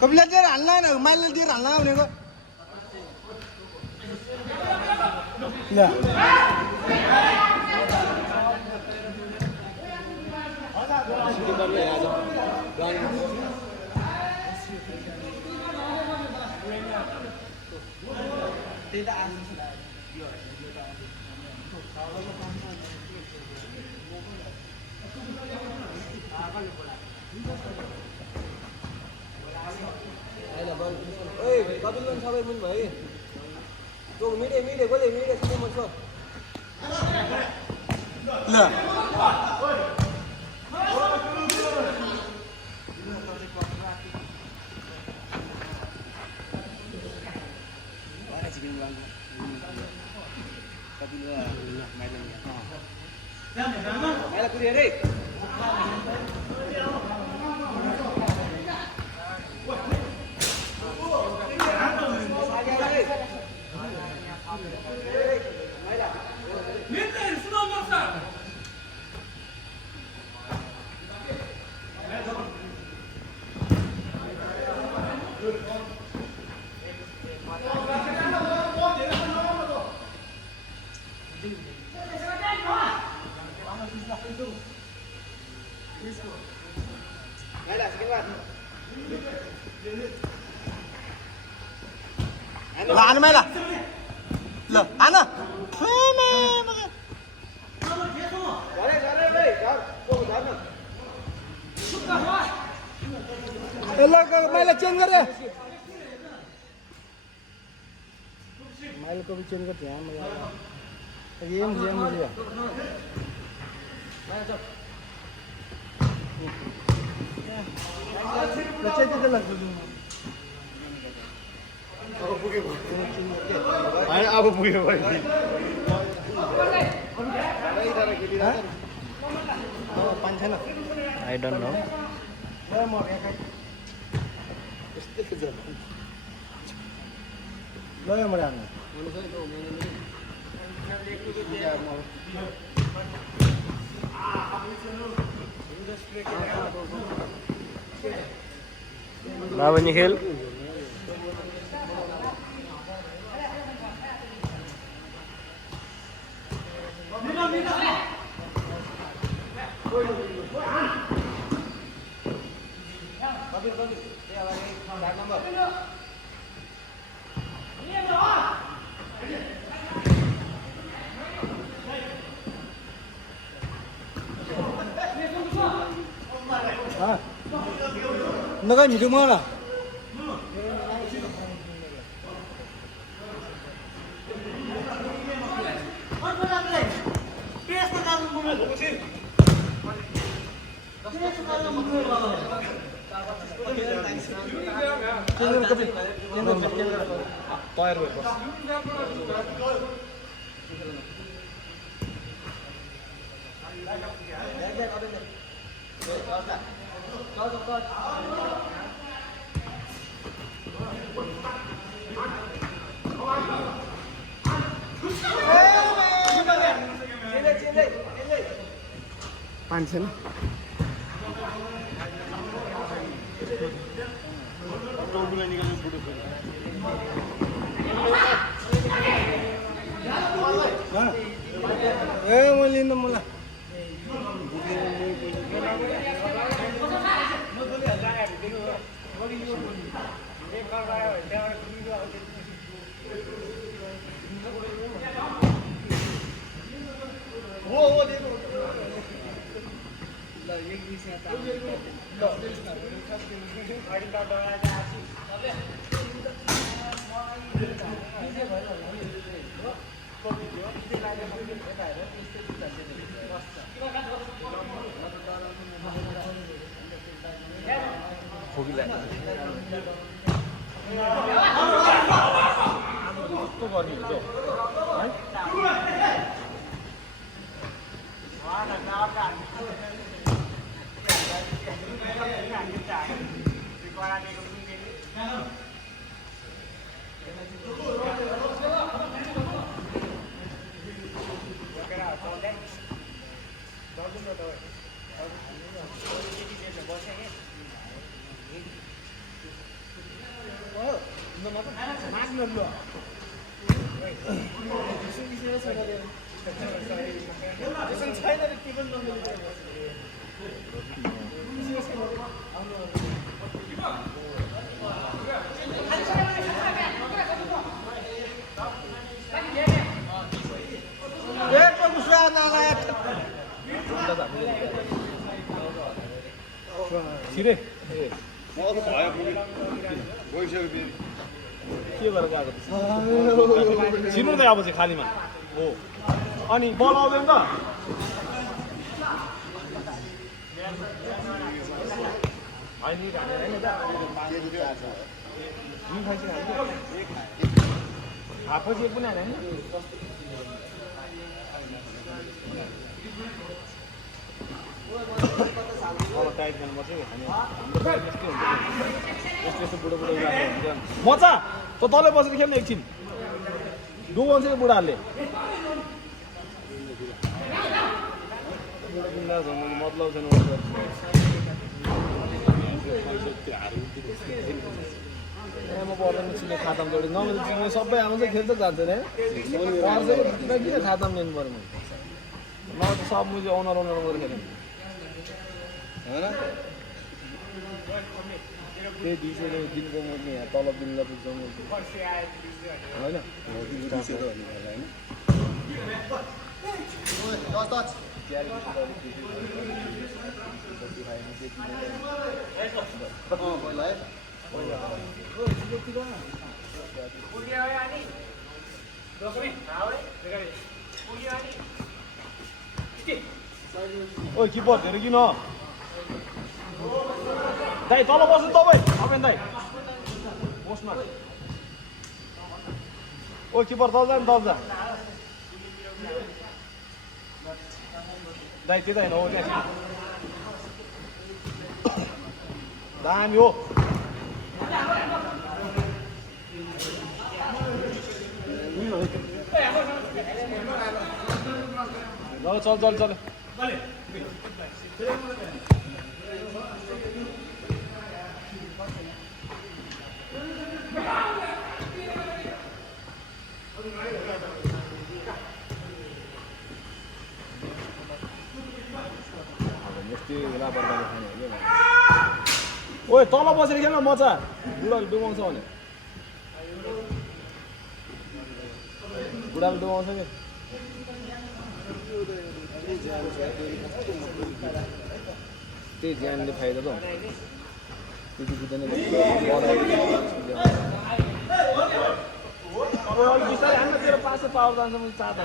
कपिलले दिएर हाल्न होइन माइलले दिएर हाल्न भनेको ल Kabilan sabay mo ba eh? So, mide, boleh, mide semua masuk. ल Maila kuliah deh. ल आन माइला ल आन ल माइला चेन्ज गरे माइला को भी चेंज करते हैं ये मुझे बच्चे कितने लग अब पुग्यो भाइ पानी छैन I don't know. ल म राख्नु Bawa Nikhil. नगई मिठो मलाई पानी छैन ए म लिन्न मलाई छिरे मलाई त भयो पुग्यो गइसक्यो फेरि के गरेर गएको छिर्नु त अब चाहिँ खालीमा हो अनि बल आउँदैन त हाफपछि पनि हाल्यो नि अब टाइट गर्नुपर्छ कि यस्तो बुढो बुढो मचा त तलै बसेर खेल्ने एकछिन डुबाउँछ कि बुढाहरूले मतलब छैन म पर्दैन चिने खाताम जोडी नभए चिने सबै आउँछ खेल्छ जान्छ नि किन खाताम लिनु पऱ्यो मलाई त सब मुझे ओनर गरेर खेल्नु होइन त्यही 200 दिनको म यहाँ तलब दिनलाई पुग्छ होइन ओइ किपर हेर किन दाइ तल बस्नु तपाईँ अपेन दाइ बस्नु ओ किपर तल जा नि तल जा दाइ त्यता होइन हो त्यहाँ दामी हो ल चल चल चल ओए तल बसेर खेल्न मजा बुढाले डुबाउँछ भने बुढाले डुबाउँछ कि त्यही ज्यानले फाइदा त त्यति बुझ्दैन बिस्तारै हाम्रो तेरो पासै पावर जान्छ मैले चाहँदा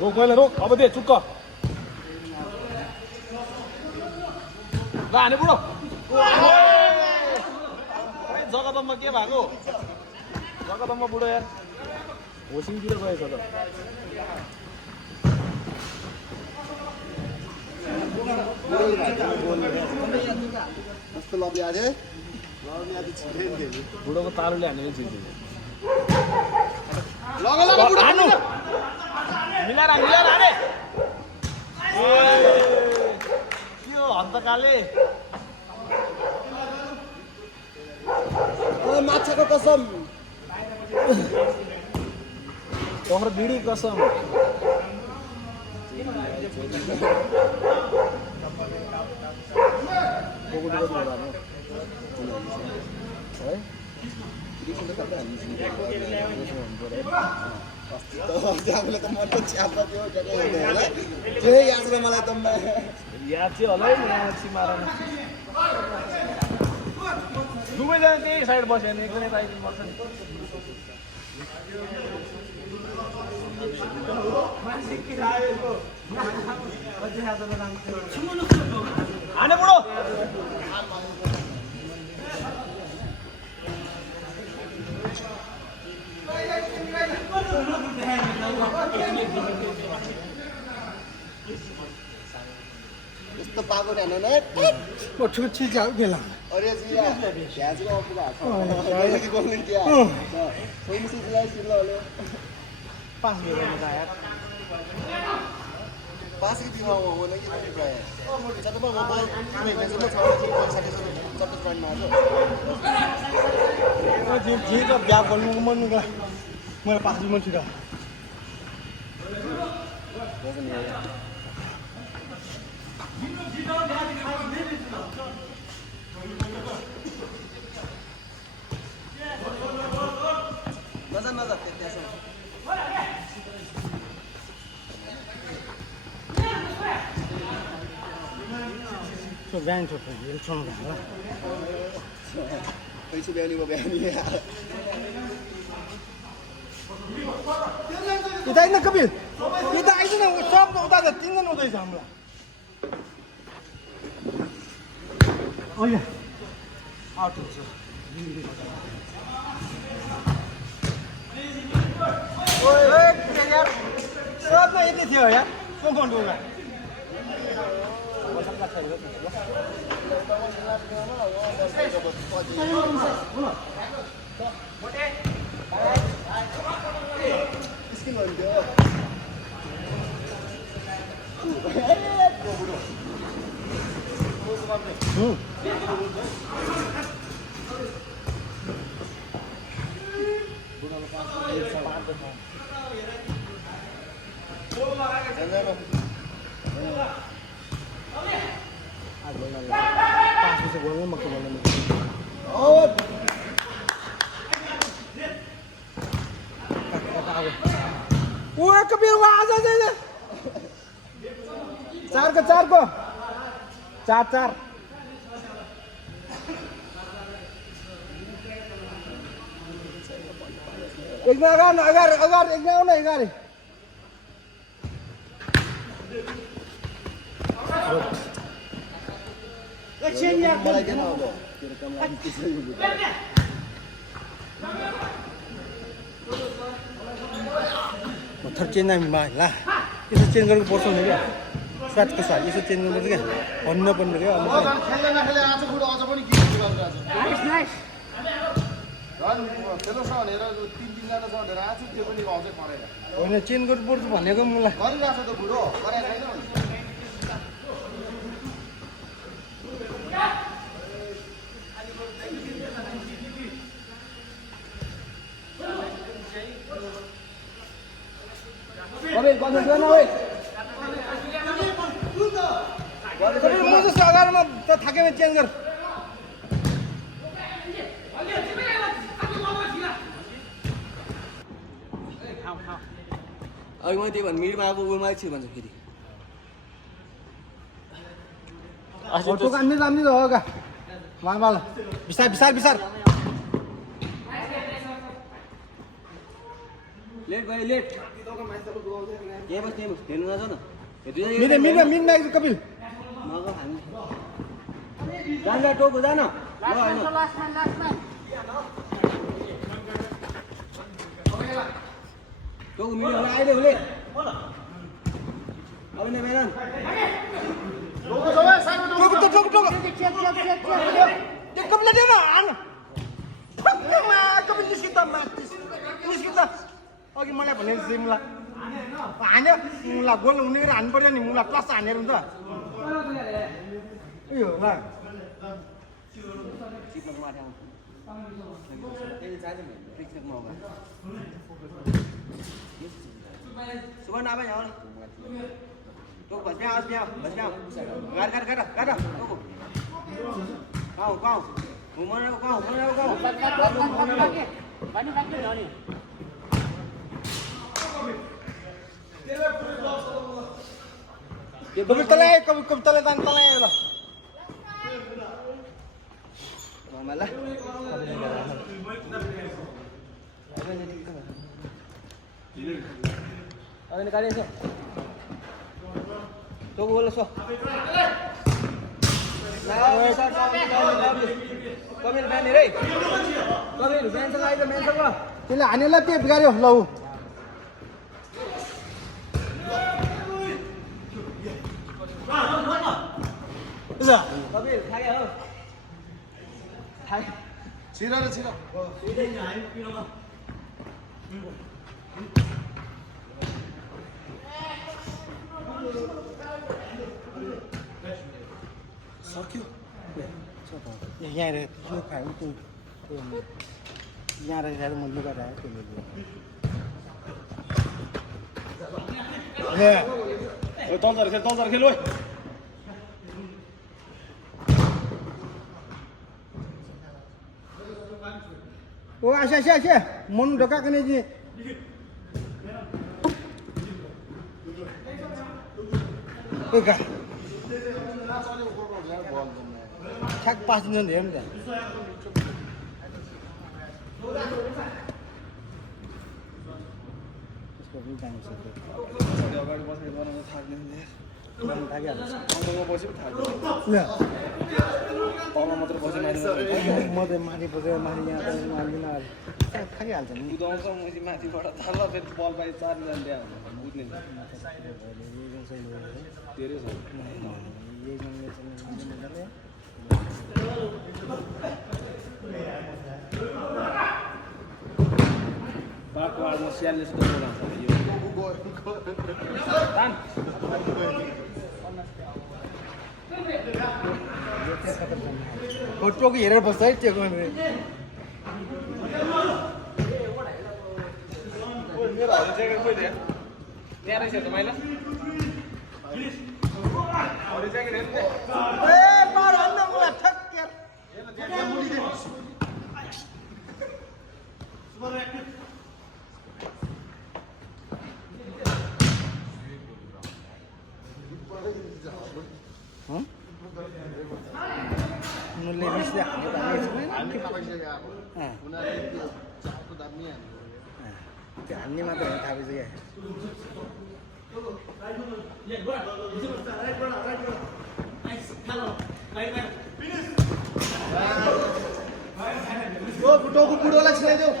रोक मैले रोक अब दे चुक्क ल हाने बुढो जगदम्बा के भएको जगदम्बा बुढो यार होसिङतिर गएछ त बुढोको तालुले हानेर चिन्छ मिलाएर हाने के हो हन्तकाले माछाको कसम तोहर बिडी कसम याद चाहिँ होला है मार दुवैजना त्यही साइड बस्यो भने एकदमै आइदिनुपर्छ नि हाने बुढो यस्तो पाएको छैन ठुलो चिज गेला अरे प्याजको अपुगा के गर्नु क्या सोनी सिजलाई सिल्ला होले 5 मिनट में आया बाँसको टिममा हुने कि कति प्रायः जतिमा म बल मेघेसम्म 60 रन मार्छु जे त बिहा गर्नु मर्नुको लागि मलाई 5 मिनट छिटो नजा त्यसो So van to you'll try that. पैसे ब्याउनी भयो ब्याउनी इता आइन कपिल इता आइज न सब उता त 3 जना उतै छ हामीलाई ओके आउट हुन्छ ओए यार सबमा यति थियो यार कम्पाउन्ड उगा स्किल भन्थ्यो Wah, kepil aja aja. Car ko. Car. Ignaran agar ignaran agar. मलाई किन अब तेरो काम लागि त्यसै हो म थर चेन्ज मा ला यसो चेन्ज गरेको पर्छ नि क्या स्वादको स्वाद यसो चेन्ज गर्नुपर्छ क्या भन्न पर्ने क्या खेल्दै नखेल्दै आज बुढो अझ पनि के गरिरहेको आज नाइस खेल्छ भनेर 3 जना छ भनेर आज त्यो पनि अझै परेन होइन चेन्ज गर्नुपर्छ भनेको मलाई गरिरहेको छ त बुढो गरेको छैन कमेन्ट गर्न ओइ म जस्तो अगाडिमा त थाकेमा चेन्ज गर अघि मैले त्यही भन्नु मिडमा अब उमा छु भन्छ फेरि फोटो कान्ने राम्रो त हो का माल बिसार लेट भयो लेट के बस हेर्नु नजाऊ न मिन म्याग कपिल मगा हामी जान टोको जान टोको मिल्यो होला आइले हुले अब न मेरन टोको कपिल दे न आन कपिल निस्किता अघि मलाई भने जिमला हान्यो मुला गोल हुने गरी हान्नु पर्यो नि मुला प्लस हानेर हुन्छ उयो ल सुबह आवे यहाँ तो बस में आज बस में कर तो काऊ घुमने कभी तले तान तले ल मला अबे निकाले सो तो बोल सो कमेल ब्यान रे कमेल ब्यान सँग आइज म्यान सँग त्यसले हानेला टेप गाड्यो लौ कमेल खागे हो छिरा सक्यो यहाँ रहेर त्यो खायो त्यो यहाँ रहेर म लुगा राखेँ त्यसले तल्झर खेल ओइ ओ आशा मन ढोकाको नि जी ओका ठ्याक पास दिन हेरौँ नि त्यहाँ त्यसको पनि जानु सक्यो अगाडि बसेर बनाउन थाक्ने बनाउनु थाकिहाल्छ अङ्गमा बसी पो थाक्यो ल तलमा मात्र बसी माथि म त माथि बसेर माथि यहाँ मान्दिनँ थाकिहाल्छ नि कुदाउँछ मैले माथिबाट थाल्छ फेरि बल बाहिर चार्ने जाने त्यहाँ बुझ्ने धेरै छ बाटो आडमा स्यालले सुधा बोलाउँछ फोटोको हेरेर बस्छ है त्यो गर्ने मेरो हल ज्याकेट खोइ दियो त्यहाँ रहेछ त माइला हल ज्याकेट हेर्नु ए मार हन्न मलाई ठक्क उनीहरूले मिसले त्यो हान्ने मात्र हो थाहा क्या टाउको बुढोलाई छिराइदेऊ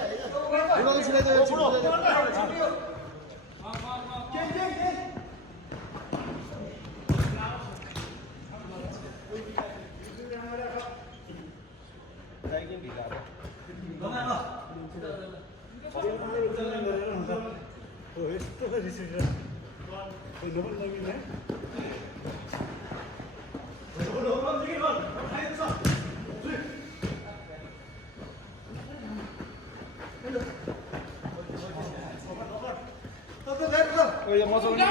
बुढोलाई छिराइदेऊ यो मजाले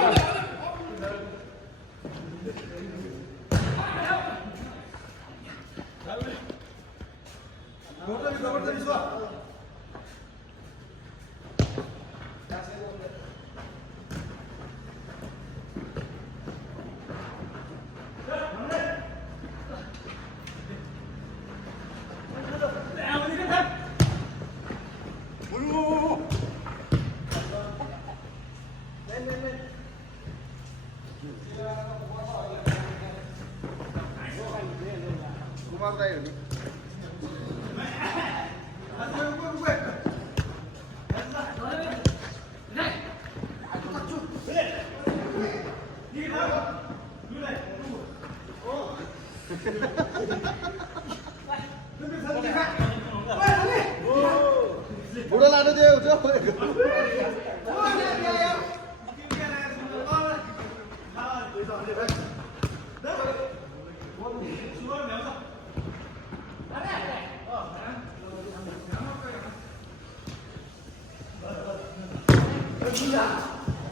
बुढो लानु दियो Yeah.